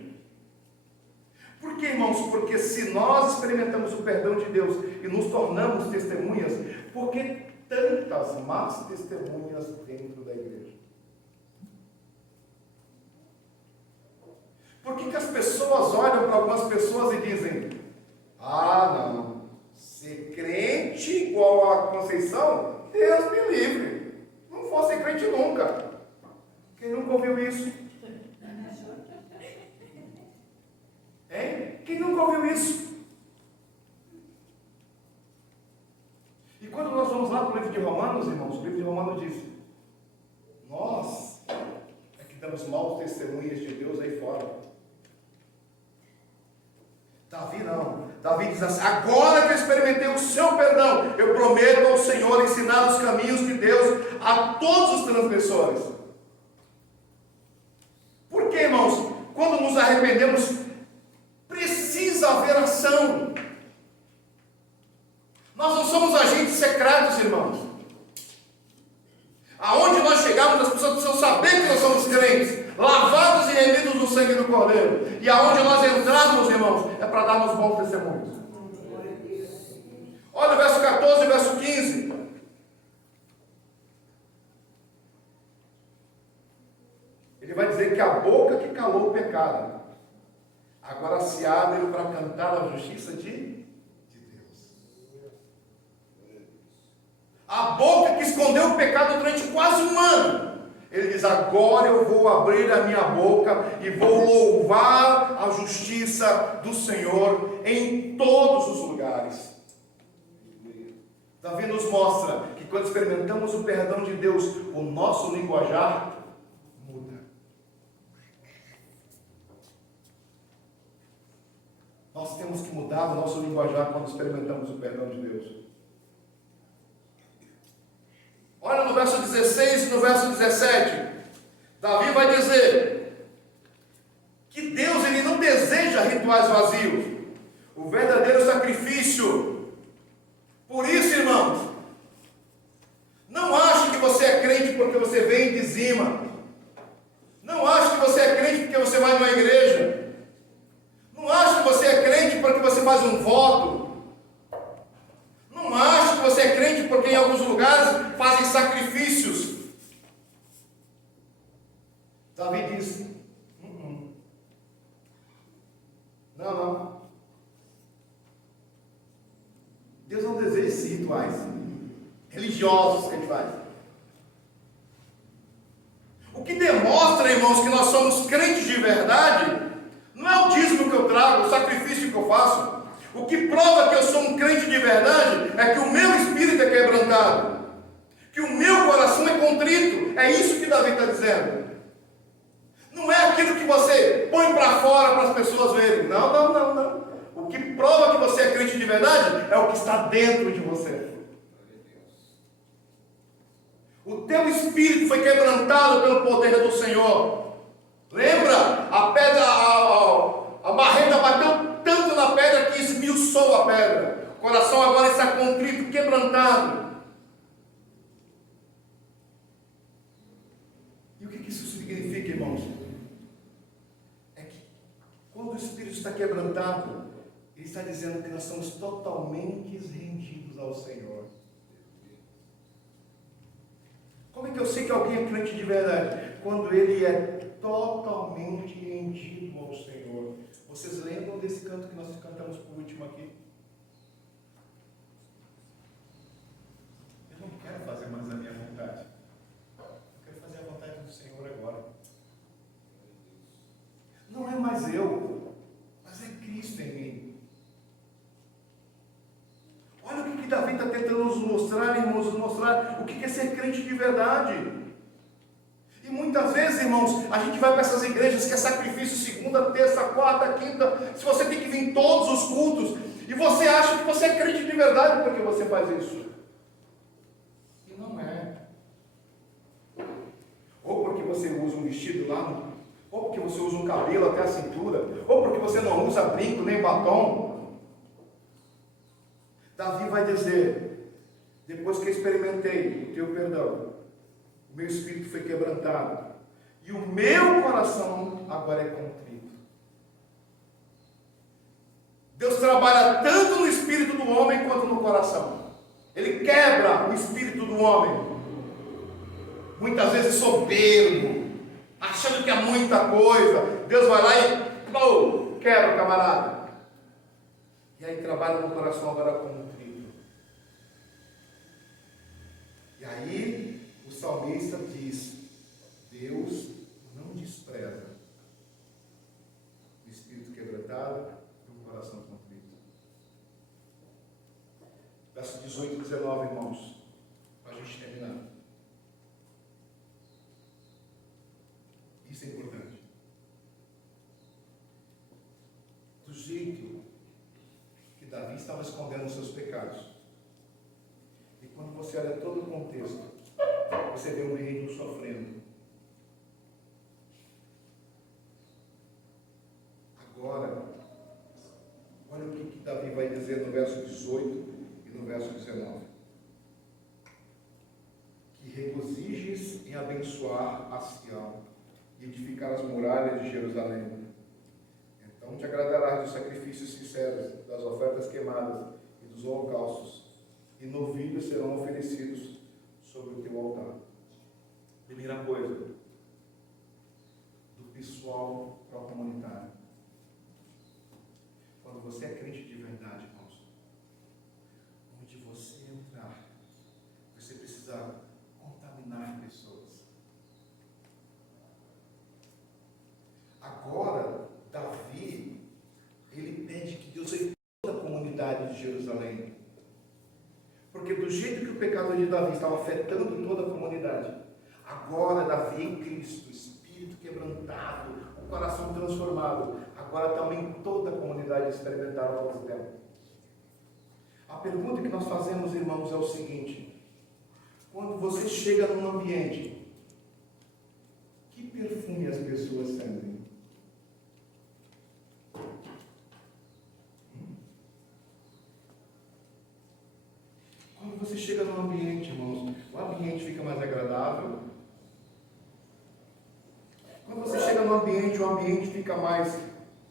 Por que, irmãos? Porque se nós experimentamos o perdão de Deus e nos tornamos testemunhas, por que tantas más testemunhas dentro da igreja? Por que as pessoas olham para algumas pessoas e dizem: ah, não, ser crente igual a Conceição, Deus me livre. Não fosse crente nunca. Quem nunca ouviu isso? Hein? Quem nunca ouviu isso? E quando nós vamos lá para o livro de Romanos, irmãos, o livro de Romanos diz: nós é que damos maus testemunhas de Deus aí fora. Davi não. Davi diz assim: agora que eu experimentei o seu perdão, eu prometo ao Senhor ensinar os caminhos de Deus a todos os transgressores. que, irmãos, quando nos arrependemos, precisa haver ação. Nós não somos agentes secretos, irmãos. Aonde nós chegarmos, as pessoas precisam saber que nós somos crentes, lavados e remidos no sangue do Cordeiro. E aonde nós entrarmos, irmãos, é para darmos bons testemunhos. Olha o verso 14 e o verso 15. Ele vai dizer que a boca que calou o pecado, agora se abre para cantar a justiça de Deus. A boca que escondeu o pecado durante quase um ano, ele diz: agora eu vou abrir a minha boca e vou louvar a justiça do Senhor em todos os lugares. Davi nos mostra que quando experimentamos o perdão de Deus, o nosso linguajar muda. Nós temos que mudar o nosso linguajar quando experimentamos o perdão de Deus. Olha no verso 16 e no verso 17. Davi vai dizer que Deus, ele não deseja rituais vazios. O verdadeiro sacrifício. Por isso, irmãos, não ache que você é crente porque você vem e dizima. Não ache que você é crente porque você vai numa igreja. Não ache que você é crente porque você faz um voto. Não ache que você é crente porque em alguns lugares fazem sacrifícios. Davi diz: não. Deus não deseja esses rituais religiosos que a gente faz. O que demonstra, irmãos, que nós somos crentes de verdade, não é o dízimo que eu trago, o sacrifício que eu faço. O que prova que eu sou um crente de verdade é que o meu espírito é quebrantado, que o meu coração é contrito. É isso que Davi está dizendo. Não é aquilo que você põe para fora para as pessoas verem. Não. O que prova que você é crente de verdade é o que está dentro de você. O teu espírito foi quebrantado pelo poder do Senhor. Lembra? A pedra, a marreta bateu tanto na pedra que esmiuçou a pedra. O coração agora está contrito, quebrantado. E o que isso significa, irmãos? É que quando o espírito está quebrantado, ele está dizendo que nós somos totalmente rendidos ao Senhor. Como é que eu sei que alguém é crente de verdade? Quando ele é totalmente rendido ao Senhor. Vocês lembram desse canto que nós cantamos por último aqui? Eu não quero fazer mais a minha vontade. Eu quero fazer a vontade do Senhor agora. Não é mais eu, mas é Cristo em mim. Olha o que Davi está tentando nos mostrar, irmãos, nos mostrar o que é ser crente de verdade. E muitas vezes, irmãos, a gente vai para essas igrejas que é sacrifício segunda, terça, quarta, quinta. Se você tem que vir em todos os cultos, e você acha que você é crente de verdade porque você faz isso. E não é. Ou porque você usa um vestido lá, ou porque você usa um cabelo até a cintura, ou porque você não usa brinco nem batom. Davi vai dizer: depois que eu experimentei o teu perdão, o meu espírito foi quebrantado, e o meu coração agora é contrito. Deus trabalha tanto no espírito do homem quanto no coração. Ele quebra o espírito do homem, muitas vezes soberbo, achando que é muita coisa. Deus vai lá e quebra o camarada. E aí trabalha no coração agora contrito. E aí o salmista diz: Deus não despreza o espírito quebrantado e o coração contrito. Verso 18 e 19, irmãos, para a gente terminar. Isso é importante. Do jeito que Davi estava escondendo os seus pecados, e quando você olha todo o contexto, você vê um reino sofrendo. vai dizer no verso 18 e no verso 19. Que regozijes em abençoar a Sião e edificar as muralhas de Jerusalém. Então te agradarás dos sacrifícios sinceros, das ofertas queimadas e dos holocaustos, e novilhos serão oferecidos sobre o teu altar. Primeira coisa, do pessoal para a comunitária. Quando você é crente de verdade, irmãos, onde você entrar, você precisa contaminar pessoas. Agora, Davi, ele pede que Deus ajude toda a comunidade de Jerusalém. Porque do jeito que o pecado de Davi estava afetando toda a comunidade, agora Davi em Cristo, espírito quebrantado, o coração transformado, agora também toda a comunidade experimentará o novo tempo. A pergunta que nós fazemos, irmãos, é o seguinte: quando você chega num ambiente, que perfume as pessoas sentem? Quando você chega num ambiente, irmãos, o ambiente fica mais agradável. Quando você chega no ambiente, o ambiente fica mais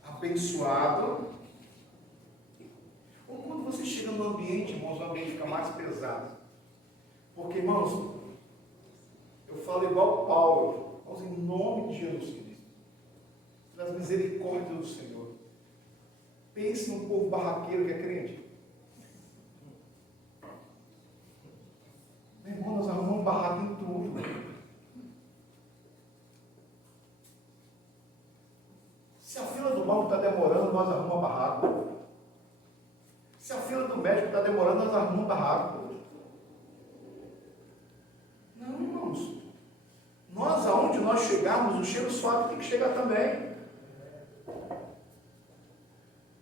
abençoado. Ou quando você chega no ambiente, irmãos, o ambiente fica mais pesado. Porque, irmãos, eu falo igual Paulo, irmãos, em nome de Jesus Cristo, pelas misericórdias do Senhor, pense num povo barraqueiro que é crente. Meu irmão, nós arrumamos barraco em tudo. Se a fila do banco está demorando, nós arrumamos barraco. Se a fila do médico está demorando, nós arrumamos barraco. Não, irmãos. Nós, aonde nós chegarmos, o cheiro suave tem que chegar também.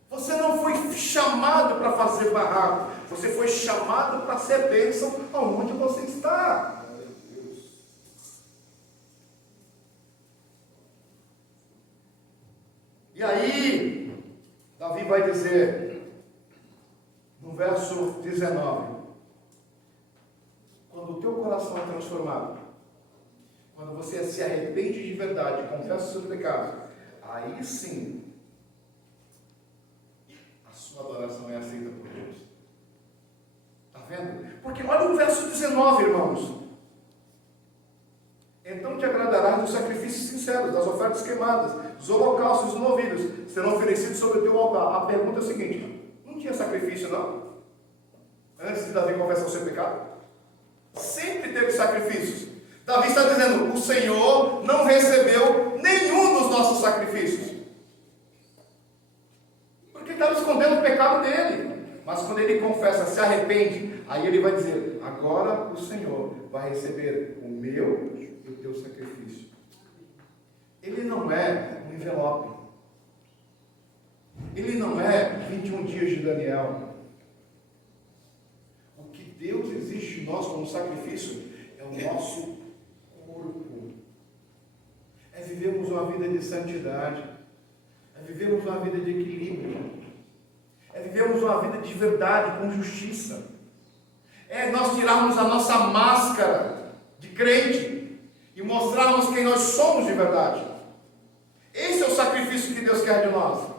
Você não foi chamado para fazer barraco. Você foi chamado para ser bênção aonde você está. E aí, Davi vai dizer, no verso 19, quando o teu coração é transformado, quando você se arrepende de verdade, confessa os seus pecados, aí sim, a sua adoração é aceita por Deus. Está vendo? Porque olha o verso 19, irmãos. Então te agradarás dos sacrifícios sinceros, das ofertas queimadas, dos holocaustos e dos novilhos, serão oferecidos sobre o teu altar. A pergunta é a seguinte: não tinha sacrifício, não? Antes de Davi confessar o seu pecado? Sempre teve sacrifícios. Davi está dizendo: o Senhor não recebeu nenhum dos nossos sacrifícios. Porque estava escondendo o pecado dele. Mas quando ele confessa, se arrepende, aí ele vai dizer: agora o Senhor vai receber o meu e o teu sacrifício. Ele não é um envelope. Ele não é 21 dias de Daniel. O que Deus exige em nós como sacrifício é o nosso corpo. É vivermos uma vida de santidade. É vivermos uma vida de equilíbrio. É vivermos uma vida de verdade, com justiça. É nós tirarmos a nossa máscara de crente e mostrarmos quem nós somos de verdade. Esse é o sacrifício que Deus quer de nós.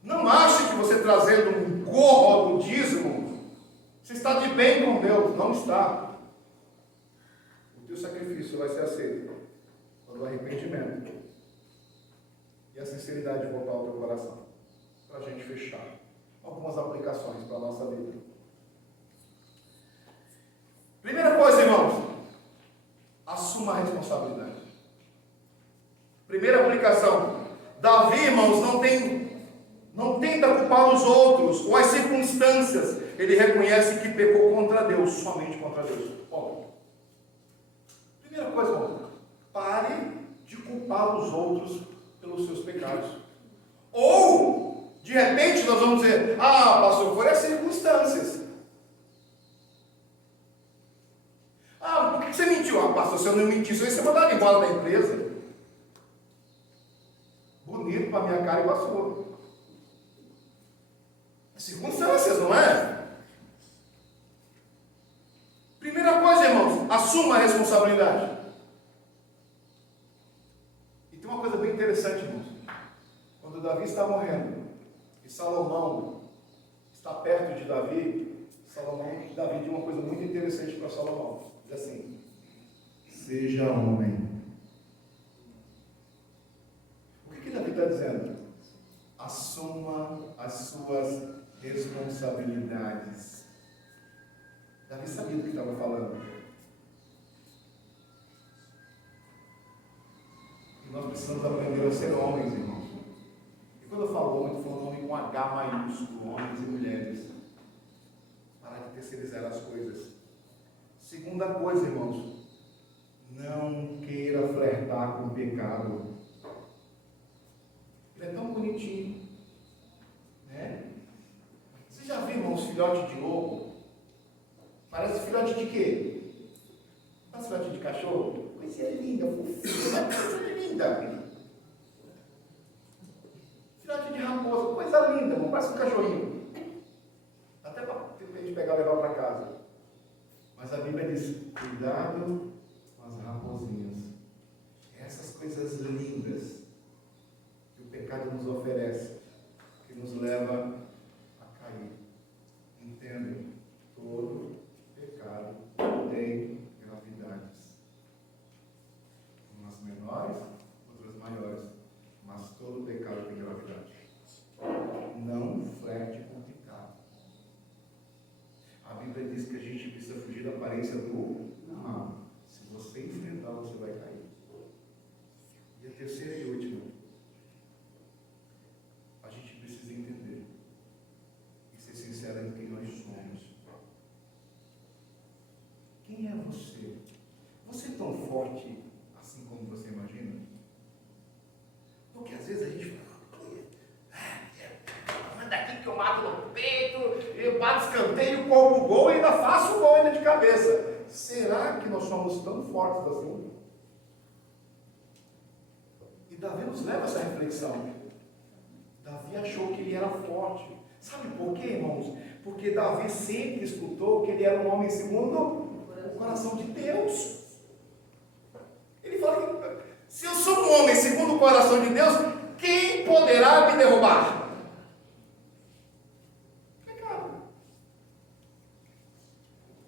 Não ache que você trazendo um gorro do dízimo, você está de bem com Deus. Não está. O teu sacrifício vai ser aceito quando o arrependimento e a sinceridade voltar ao teu coração. Para a gente fechar algumas aplicações para a nossa vida. Primeira coisa, irmãos, assuma a responsabilidade. Primeira aplicação: Davi, irmãos, não tenta culpar os outros ou as circunstâncias. Ele reconhece que pecou contra Deus, somente contra Deus. Bom, primeira coisa, irmãos, pare de culpar os outros pelos seus pecados. Ou, de repente, nós vamos dizer: ah, pastor, foram as circunstâncias. Ah, por que você mentiu? Ah, pastor, se eu não mentisse, eu ia ser mandado embora da empresa. Bonito para a minha cara e para a sua. assuma a responsabilidade. E tem uma coisa bem interessante, irmãos. Quando Davi está morrendo e Salomão está perto de Davi, Davi diz uma coisa muito interessante para Salomão. Diz assim: seja homem. O que Davi está dizendo? Assuma as suas responsabilidades. Davi sabia do que estava falando. E nós precisamos aprender a ser homens, irmãos. E quando eu falo homem, estou falando homem com H maiúsculo, homens e mulheres. Parar de terceirizar as coisas. Segunda coisa, irmãos, não queira flertar com o pecado. Ele é tão bonitinho, né? Você já viu, irmãos, filhote de lobo? Parece filhote de quê? Parece filhote de cachorro? Coisa linda, fofinha, coisa linda. Filhote de raposa, coisa linda, irmão, parece um cachorrinho. Até para a gente pegar e levar para casa. Mas a Bíblia diz: cuidado com as raposinhas. Essas coisas lindas que o pecado nos oferece, que nos leva a cair. Entendam? Todo pecado tem gravidades. Umas menores, outras maiores. Mas todo pecado tem gravidade. Não flerte com o pecado. A Bíblia diz que a gente precisa fugir da aparência do mal. Se você enfrentar, você vai cair. E a terceira e última, a gente precisa entender e ser sincero em quem nós somos. Quem é você? Você é tão forte assim como você imagina? Porque às vezes a gente fala: manda aqui que eu mato no peito, eu bato escanteio, corro o gol e ainda faço o gol ainda de cabeça. Será que nós somos tão fortes assim? E Davi nos leva a essa reflexão. Davi achou que ele era forte. Sabe por quê, irmãos? Porque Davi sempre escutou que ele era um homem segundo o coração de Deus. Ele fala que se eu sou um homem segundo o coração de Deus, quem poderá me derrubar? Pecado.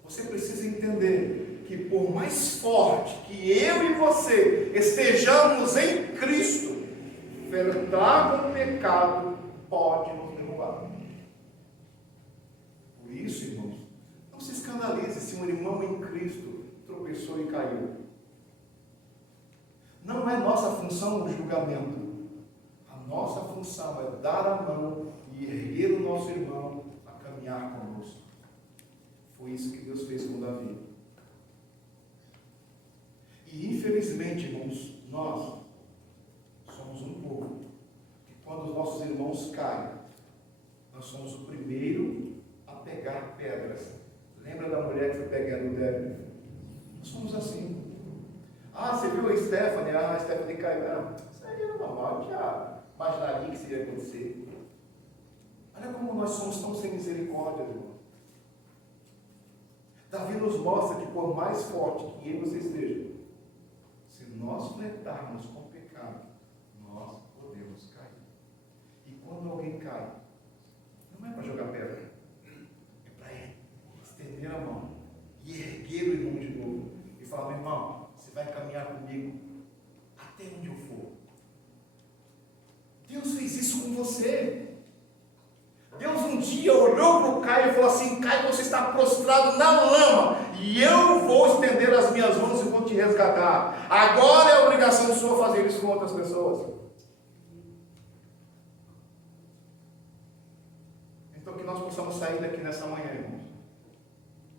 Você precisa entender que por mais forte que eu e você estejamos em Cristo, enfrentar com o pecado pode nos derrubar. Por isso, irmãos, não se escandalize se um irmão em Cristo tropeçou e caiu. Não é nossa função o julgamento. A nossa função é dar a mão e erguer o nosso irmão a caminhar conosco. Foi isso que Deus fez com Davi. E infelizmente, irmãos, nós somos um povo que quando os nossos irmãos caem, nós somos o primeiro a pegar pedras. Lembra da mulher que foi pegando o Débora? Nós somos assim. Ah, você viu a Stephanie? Ah, a Stephanie caiu. Não, isso aí era normal, eu já imaginaria que isso ia acontecer. Olha como nós somos tão sem misericórdia, irmão. Davi nos mostra que por mais forte que eu e você esteja, se nós flertarmos com o pecado, nós podemos cair. E quando alguém cai, não é para jogar pedra, é para estender a mão e erguer o irmão de novo e falar: meu irmão, você vai caminhar comigo até onde eu for. Deus fez isso com você. Deus um dia olhou para o Caio e falou assim: Caio, você está prostrado na lama e eu vou estender as minhas mãos e vou te resgatar. Agora é obrigação sua fazer isso com outras pessoas. Então que nós possamos sair daqui nessa manhã, irmãos,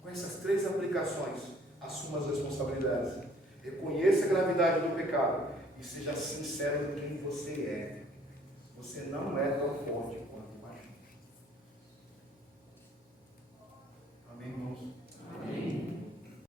com essas 3 aplicações. Assuma as responsabilidades, reconheça a gravidade do pecado e seja sincero em quem você é. Você não é tão forte